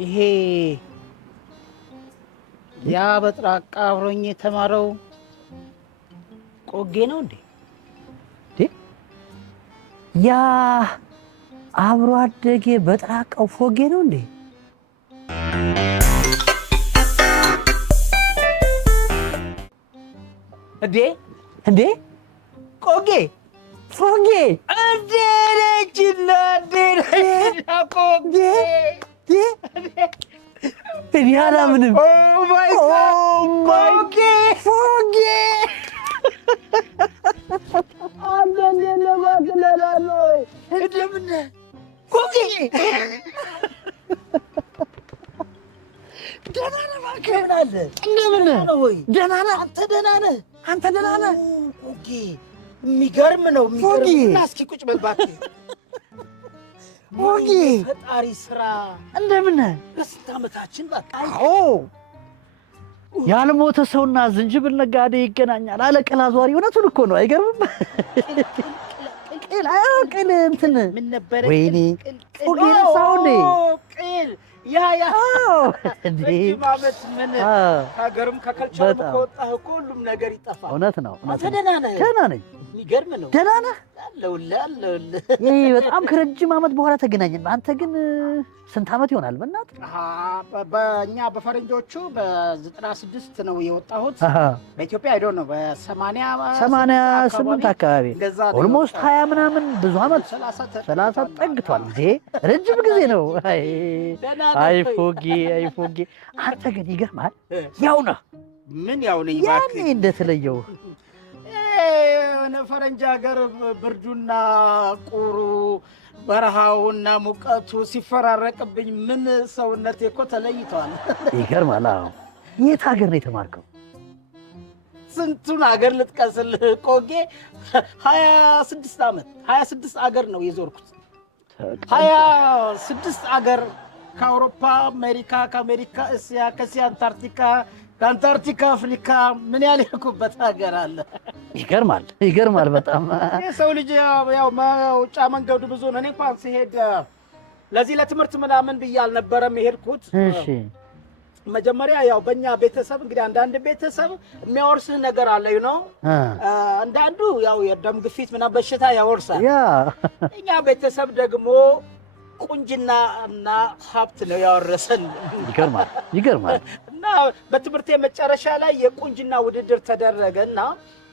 ይሄ ያ በጥራቃ አብሮኝ የተማረው ቆጌ ነው እንዴ? ያ አብሮ አደጌ በጥራቃው ፎጌ ነው እንዴ? እንዴ ቆጌ ፎጌ እንዴ ነችና ቆጌ እኔ አላምንም። ኦ ማይ ጋድ ፎጌ እንደምን ቆጌ ደህና ነህ? እባክህ ምን አለ? እንደምን ነው ወይ? ደህና ነህ? አንተ ደህና ነህ? አንተ ደህና ነህ? ቆጌ የሚገርም ነው። ፎጌ እና እስኪ ቁጭ በል እባክህ። ፎጌ ፈጣሪ ስራ እንደምን ነህ? በስንት ዓመታችን በቃ። አዎ ያልሞተ ሰውና ዝንጅብል ነጋዴ ይገናኛል አለ ቅል አዟሪ። እውነቱን እኮ ነው። አይገርምም? ቅል እንትን ምን ነበረ? ወይኔ ፎጌ ረሳኸው እንዴ? ቅል ያ ረጅም ዓመት ምን ከሀገርም ከከልቸርም ከወጣህ እኮ ሁሉም ነገር ይጠፋል። እውነት ነው። አንተ ደህና ነህ? ደህና ነኝ። የሚገርም ነው። ደህና ነህ? አለሁልህ። ይሄ በጣም ከረጅም ዓመት በኋላ ተገናኘን። አንተ ግን ስንት ዓመት ይሆናል? በእናትህ በእኛ በፈረንጆቹ በ96 ነው የወጣሁት። በኢትዮጵያ አይዶ ነው በ88 አካባቢ ኦልሞስት 20 ምናምን ብዙ ዓመት 30 ጠግቷል። እንዴ ረጅም ጊዜ ነው። አይ ፎጌ አንተ ግን ይገርማል። ያው ነህ። ምን ያው ነኝ? ያኔ እንደተለየው ፈረንጅ ሀገር ብርዱና ቁሩ በረሃውና ሙቀቱ ሲፈራረቅብኝ ምን ሰውነቴ እኮ ተለይቷል። ይገርማል። አዎ የት ሀገር ነው የተማርከው? ስንቱን ሀገር ልጥቀስልህ ቆጌ። 26 ሀገር ነው የዞርኩት። 26 ሀገር ከአውሮፓ አሜሪካ፣ ከአሜሪካ እስያ፣ ከእስያ አንታርክቲካ፣ ከአንታርክቲካ አፍሪካ። ምን ያህል የሄድኩበት ሀገር አለ። ይገርማል በጣም። የሰው ልጅ ያው መውጫ መንገዱ ብዙ ነው። እኔ እንኳን ሲሄድ ለዚህ ለትምህርት ምናምን ብዬ አልነበረም የሄድኩት። እሺ መጀመሪያ ያው በእኛ ቤተሰብ እንግዲህ አንዳንድ ቤተሰብ የሚያወርስህ ነገር አለ ነው። አንዳንዱ ያው የደም ግፊት ምናምን በሽታ ያወርሳል። እኛ ቤተሰብ ደግሞ ቁንጅና እና ሀብት ነው ያወረሰን። ይገርማል። እና በትምህርት መጨረሻ ላይ የቁንጅና ውድድር ተደረገና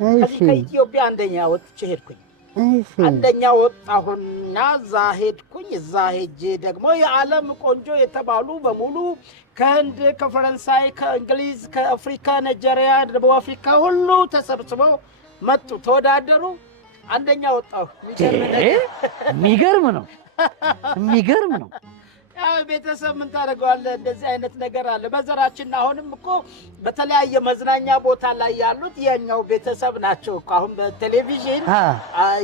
ከዚህ ከኢትዮጵያ አንደኛ ወጥቼ ሄድኩኝ። አንደኛ ወጣሁና እዛ ሄድኩኝ። እዛ ሄጄ ደግሞ የዓለም ቆንጆ የተባሉ በሙሉ ከህንድ፣ ከፈረንሳይ፣ ከእንግሊዝ፣ ከአፍሪካ፣ ናይጄሪያ፣ ደቡብ አፍሪካ ሁሉ ተሰብስበው መጡ፣ ተወዳደሩ። አንደኛ ወጣሁ። የሚገርም ነው። ያው ቤተሰብ ምን ታደርገዋለህ? እንደዚህ አይነት ነገር አለ በዘራችን። አሁንም እኮ በተለያየ መዝናኛ ቦታ ላይ ያሉት የኛው ቤተሰብ ናቸው እኮ። አሁን በቴሌቪዥን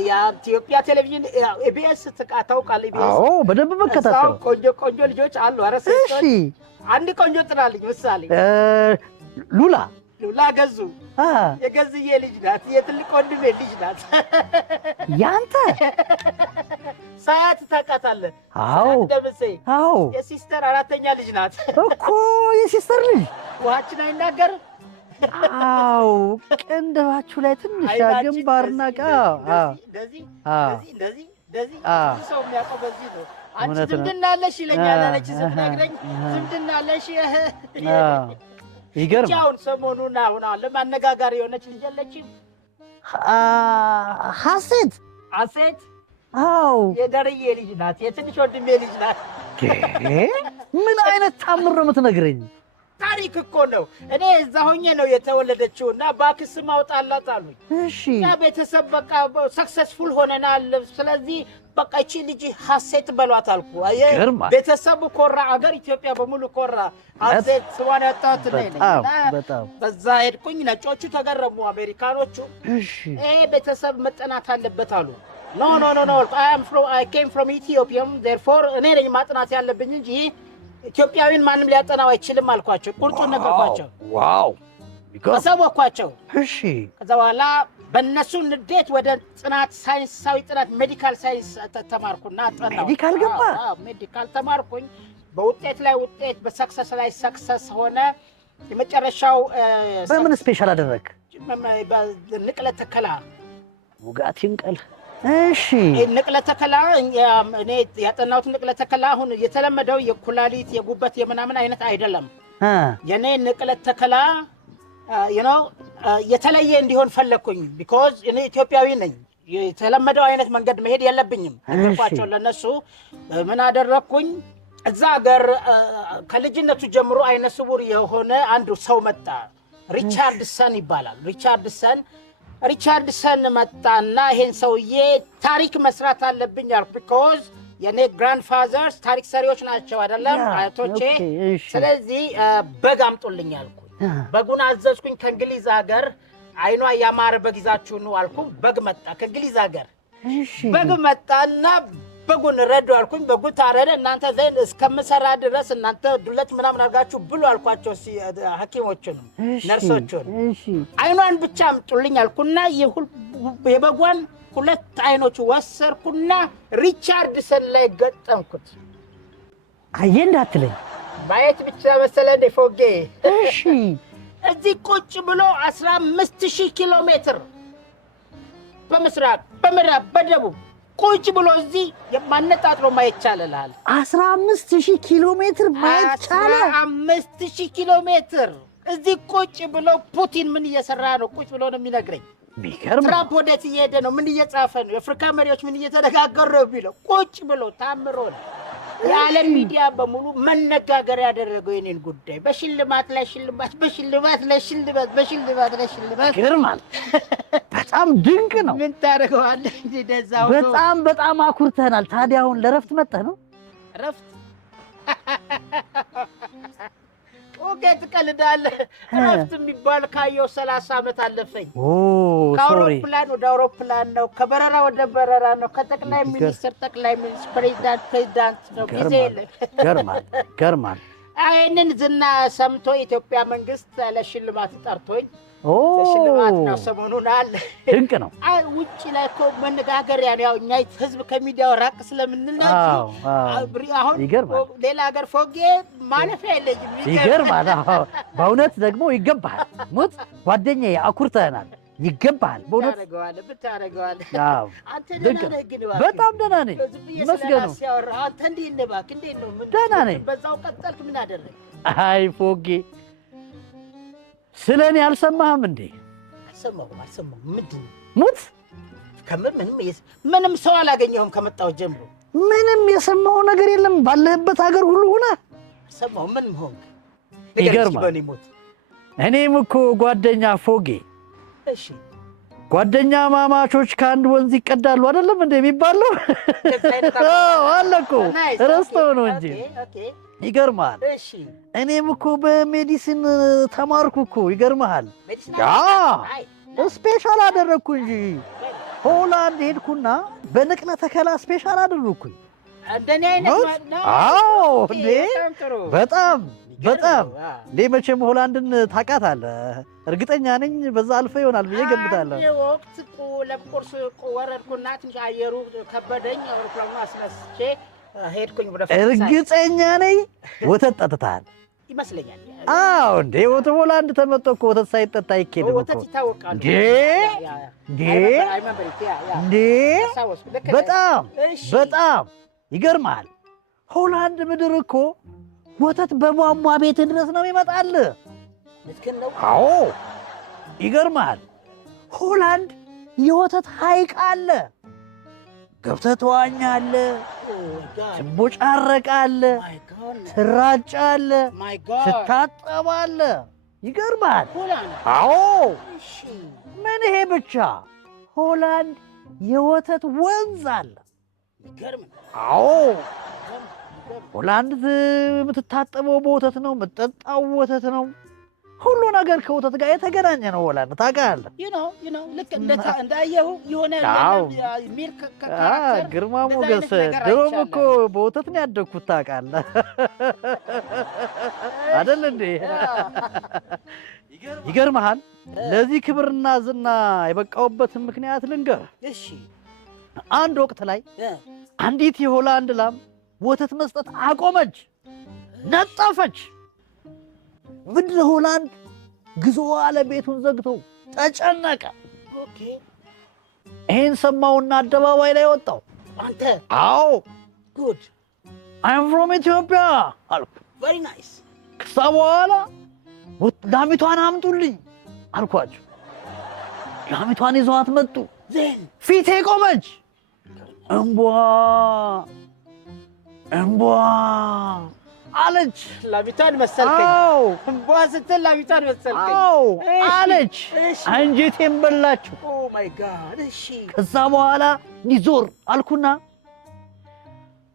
የኢትዮጵያ ቴሌቪዥን ኢቢኤስ ታውቃለህ? ኢቢኤስ አዎ በደንብ መከታተል። ቆንጆ ልጆች አሉ። ኧረ እሺ አንድ ቆንጆ ጥራልኝ ምሳሌ። ሉላ ገዙ የገዝዬ ልጅ ናት። የትልቅ ወንድሜ ልጅ ናት። ያንተ ሳያት ታውቃታለህ? አዎ ደምሴ አዎ የሲስተር አራተኛ ልጅ ናት እኮ። የሲስተር ልጅ ውሃችን አይናገርም። አዎ ቅንድባችሁ ላይ ትንሽ ግንባርና እንደዚህ ሰው የሚያውቀው በዚህ ነው። አንቺ ዝምድና አለሽ ይለኛል አለች ስትነግረኝ። ዝምድና አለሽ ይገርም። አሁን ሰሞኑን አሁን ለማነጋጋሪ የሆነች ልጅ አለችም። ሀሴት አዎ የደርዬ ልጅ ናት። የትንሽ ወንድሜ ልጅ ናት። ምን አይነት ታምር ነው የምትነግረኝ? ታሪክ እኮ ነው። እኔ እዛ ሆኜ ነው የተወለደችው እና እባክህ ስም አውጣላት አሉኝ። እሺ ያ ቤተሰብ በቃ ሰክሰስፉል ሆነናል። ስለዚህ በቃ እቺ ልጅ ሀሴት በሏት አልኩ። ቤተሰብ ኮራ፣ አገር ኢትዮጵያ በሙሉ ኮራ። ሀሴት ስሟን ያጣሁት ነኝ እና በዛ ሄድኩኝ። ነጮቹ ተገረሙ፣ አሜሪካኖቹ። ይሄ ቤተሰብ መጠናት አለበት አሉ። ኖ I came from Ethiopia, therefore እኔ ነኝ ማጥናት ያለብኝ እንጂ ኢትዮጵያዊን ማንም ሊያጠናው አይችልም አልኳቸው። ቁርጡን ነገርኳቸው። ዋው አሳወቅኳቸው። እሺ ከዛ በኋላ በእነሱ ንዴት ወደ ጥናት ሳይንሳዊ ጥናት ሜዲካል ሳይንስ ተማርኩና አጠናሁ። ሜዲካል ገባ? ሜዲካል ተማርኩኝ። በውጤት ላይ ውጤት፣ በሰክሰስ ላይ ሰክሰስ ሆነ። የመጨረሻው በምን ስፔሻል አደረግ? ንቅለ ተከላ ውጋት ይንቀል። እሺ ንቅለ ተከላ እኔ ያጠናሁት ንቅለ ተከላ አሁን የተለመደው የኩላሊት የጉበት የምናምን አይነት አይደለም። የኔ ንቅለ ተከላ የተለየ እንዲሆን ፈለግኩኝ። ቢኮዝ እኔ ኢትዮጵያዊ ነኝ። የተለመደው አይነት መንገድ መሄድ የለብኝም። ተፋቸው ለነሱ ምን አደረግኩኝ? እዛ ሀገር ከልጅነቱ ጀምሮ አይነ ስውር የሆነ አንዱ ሰው መጣ። ሪቻርድሰን ይባላል። ሪቻርድሰን መጣና ይሄን ሰውዬ ታሪክ መስራት አለብኝ አልኩ። ቢኮዝ የኔ ግራንድፋዘርስ ታሪክ ሰሪዎች ናቸው አይደለም አያቶቼ። ስለዚህ በግ አምጡልኝ አልኩ። በጉን አዘዝኩኝ። ከእንግሊዝ ሀገር አይኗ ያማረ በግ ይዛችሁ ነው አልኩ። በግ መጣ ከእንግሊዝ ሀገር። በግ መጣና በጉን ረዱ አልኩኝ። በጉ ታረደ። እናንተ ዘንድ እስከምሰራ ድረስ እናንተ ዱለት ምናምን አድርጋችሁ ብሉ አልኳቸው ሐኪሞቹንም ነርሶቹን። አይኗን ብቻ አምጡልኝ አልኩና የበጓን 2 አይኖች ወሰርኩና ሪቻርድሰን ላይ ገጠምኩት። አየ እንዳትለኝ ማየት ብቻ መሰለ እንደ ፎጌ። እሺ እዚህ ቁጭ ብሎ 15000 ኪሎ ሜትር በምስራቅ በምዕራብ በደቡብ ቁጭ ብሎ እዚህ የማነጣጥሮ ማየት ቻለላል። 15000 ኪሎ ሜትር ማየት ቻለ። 15000 ኪሎ ሜትር እዚህ ቁጭ ብሎ ፑቲን ምን እየሰራ ነው ቁጭ ብሎ ነው የሚነግረኝ። ቢገርም ትራምፕ ወዴት እየሄደ ነው፣ ምን እየጻፈ ነው፣ የአፍሪካ መሪዎች ምን እየተነጋገሩ ነው ቢለው ቁጭ ብሎ ታምሮ ነው። የዓለም ሚዲያ በሙሉ መነጋገሪያ ያደረገው የኔን ጉዳይ በሽልማት ላይ ሽልማት፣ በሽልማት ላይ ሽልማት፣ በሽልማት ላይ ሽልማት። ይገርማል። በጣም ድንቅ ነው። ምን ታደርገዋለህ? እንደዛው በጣም አኩርተናል። ታዲያ አሁን ለረፍት መጣህ ነው? ረፍት ኦኬ፣ ትቀልዳለህ። ረፍት የሚባል ካየው 30 ዓመት አለፈኝ። ከአውሮፕላን ወደ አውሮፕላን ነው፣ ከበረራ ወደ በረራ ነው፣ ከጠቅላይ ሚኒስትር ጠቅላይ ሚኒስትር፣ ፕሬዚዳንት ነው። ጊዜ የለም። ገርማል። ይህንን ዝና ሰምቶ የኢትዮጵያ መንግስት ለሽልማት ጠርቶኝ ሽልማት ነው ሰሞኑን አለ። ድንቅ ነው። ውጭ ላይ እኮ መነጋገሪያ ነው። ያው እኛ ህዝብ ከሚዲያው ራቅ ስለምንል ነው እንጂ አሁን ሌላ ሀገር ፎጌ ማለፊያ የለኝም። ይገርማል። በእውነት ደግሞ ይገባሃል። ሙት ጓደኛዬ አኩርተናል። ይገባሃል በእውነት ብታደርገዋለህ። አንተ ደህና ነህ? ግን በጣም ደህና ነኝ ይመስገን ነው። አንተ እንዴት ነህ? እባክህ እንዴት ነው? ደህና ነኝ። በዛው ቀጠልክ? ምን አደረግህ? አይ ፎጌ ስለ እኔ አልሰማህም እንዴ? አልሰማሁም። ምንድን ሙት ምንም ሰው አላገኘሁም ከመጣሁ ጀምሮ። ምንም የሰማሁ ነገር የለም። ባለህበት ሀገር ሁሉ ሆነ አልሰማሁም። ምንም ሆንክ? ይገርማል። እኔም እኮ ጓደኛ ፎጌ፣ እሺ ጓደኛ ማማቾች ከአንድ ወንዝ ይቀዳሉ አይደለም እንደ የሚባለው? አለ እኮ ረስተው ነው እንጂ። ይገርማል። እኔም እኮ በሜዲሲን ተማርኩ እኮ። ይገርምሃል። ስፔሻል አደረግኩ እንጂ ሆላንድ ሄድኩና በንቅለ ተከላ ስፔሻል አደረግኩኝ። እንደኔ አይነት ነው? አዎ እንዴ! በጣም እንዴ! መቼም ሆላንድን ታውቃታለህ? እርግጠኛ ነኝ በዛ አልፈ ይሆናል ብዬ ገምታለሁ። ወቅት ለቁርስ ወረድኩና ትንሽ አየሩ ከበደኝ። አውሮፕላኑ አስነስቼ ሄድኩኝ። እርግጠኛ ነኝ ወተት ጠጥተሃል ይመስለኛል። አዎ እንዴ! ሆላንድ ተመጥቶ እኮ ወተት ሳይጠጣ አይኬድም እኮ። ወተት ይታወቃል እንዴ! በጣም ይገርማል። ሆላንድ ምድር እኮ ወተት በቧንቧ ቤት ድረስ ነው ይመጣል። አዎ ይገርማል። ሆላንድ የወተት ሐይቅ አለ። ገብተህ ትዋኛለህ፣ ትቦጫረቃለህ፣ ትራጫለህ፣ ትታጠባለህ። ይገርማል። አዎ ምን ይሄ ብቻ ሆላንድ የወተት ወንዝ አለ። አዎ ሆላንድ የምትታጠበው በወተት ነው፣ የምትጠጣው ወተት ነው። ሁሉ ነገር ከወተት ጋር የተገናኘ ነው። ሆላንድ ታውቃለህ? ልክ እንዳየሁ የሆነ ሚልክ ግርማ ሞገስ። ድሮም እኮ በወተት ነው ያደግኩት ታውቃለህ አይደል እንዴ? ይገርምሃል ለዚህ ክብርና ዝና የበቃውበትን ምክንያት ልንገር እሺ አንድ ወቅት ላይ አንዲት የሆላንድ ላም ወተት መስጠት አቆመች ነጠፈች ምድረ ሆላንድ ግዞዋ ለቤቱን ዘግቶ ተጨነቀ ኦኬ ይሄን ሰማውና አደባባይ ላይ ወጣው አንተ አዎ ጉድ I'm from Ethiopia አልኩ very nice ከዛ በኋላ ላሚቷን አምጡልኝ አልኳቸው ላሚቷን ይዘዋት መጡ ፊቴ ቆመች እንቧ አለች ላሚቷን መሰልከኝ አዎ እንቧ ስትል ላሚቷን መሰልከኝ አዎ አለች አንጀቴን በላችሁ ኦ ማይ ጋድ እሺ ከዛ በኋላ ኒዞር አልኩና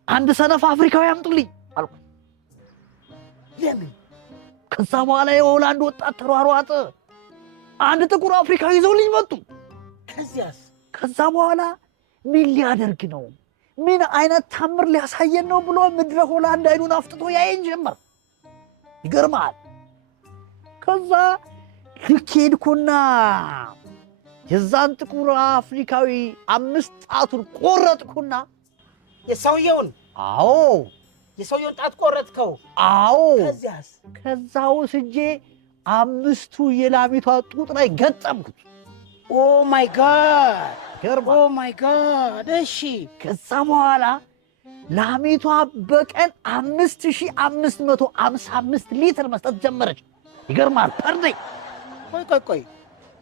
አንድ ሰነፍ አፍሪካዊ አምጡልኝ አልኩ ለምን ከዛ በኋላ የሆላንድ ወጣት ተሯሯጠ አንድ ጥቁር አፍሪካዊ ይዘውልኝ መጡ ከዛ በኋላ ምን ሊያደርግ ነው ምን አይነት ታምር ሊያሳየን ነው ብሎ ምድረ ሆላንድ አይኑን አፍጥጦ ያየኝ ጀመር ይገርማል ከዛ ልኬድኩና የዛን ጥቁር አፍሪካዊ 5 ጣቱን ቆረጥኩና የሰውየውን አዎ የሰውየውን ጣት ቆረጥከው አዎ ከዛው ስጄ 5ቱ የላሚቷ ጡት ላይ ገጠምኩት ኦ ማይ ጋድ እሺ ከዛ በኋላ ላሚቷ በቀን 5555 ሊትር መስጠት ጀመረች ይገርማል ፐርዴ ቆይ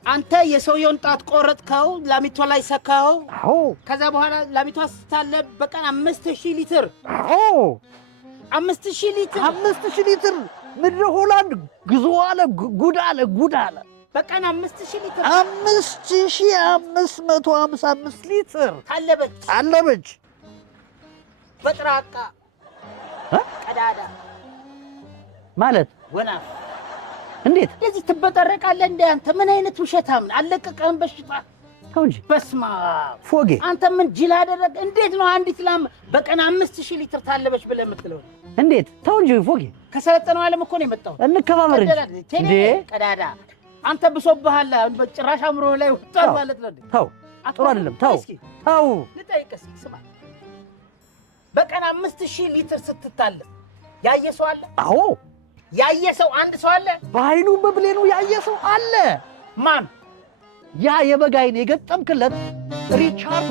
አንተ የሰውየውን ጣት ቆረጥከው ላሚቷ ላይ ሰካው አዎ ከዛ በኋላ ላሚቷ ስታለብ በቀን 5000 ሊትር አዎ 5000 ሊትር ምድረ ሆላንድ ግዞዋ ጉድ አለ በቀን 5000 ሊትር 5555 ሊትር ታለበች በጥራቃ ቀዳዳ ማለት ወና እንዴት ለዚህ ትበጠረቃለህ እንዴ አንተ ምን አይነት ውሸታም አለቀቀህም በሽታ ተው እንጂ በስማ ፎጌ አንተ ምን ጅል አደረግ እንዴት ነው አንዲት ላም በቀን 5000 ሊትር ታለበች ብለህ የምትለው እንዴት ተው እንጂ ፎጌ ከሰለጠነው ዓለም እኮ ነው የመጣው እንከባበር እንጂ ቀዳዳ አንተ ብሶብሃል በጭራሽ አምሮ ላይ ወጣ ማለት ነው ተው ጥሩ አይደለም ተው ልጠይቅህ ስማ በቀን 5000 ሊትር ስትታለብ ያየ ሰው አለ አዎ ያየ ሰው አንድ ሰው አለ በአይኑ በብሌኑ ያየ ሰው አለ ማን ያ የበጋይን የገጠምክለት ሪቻርድ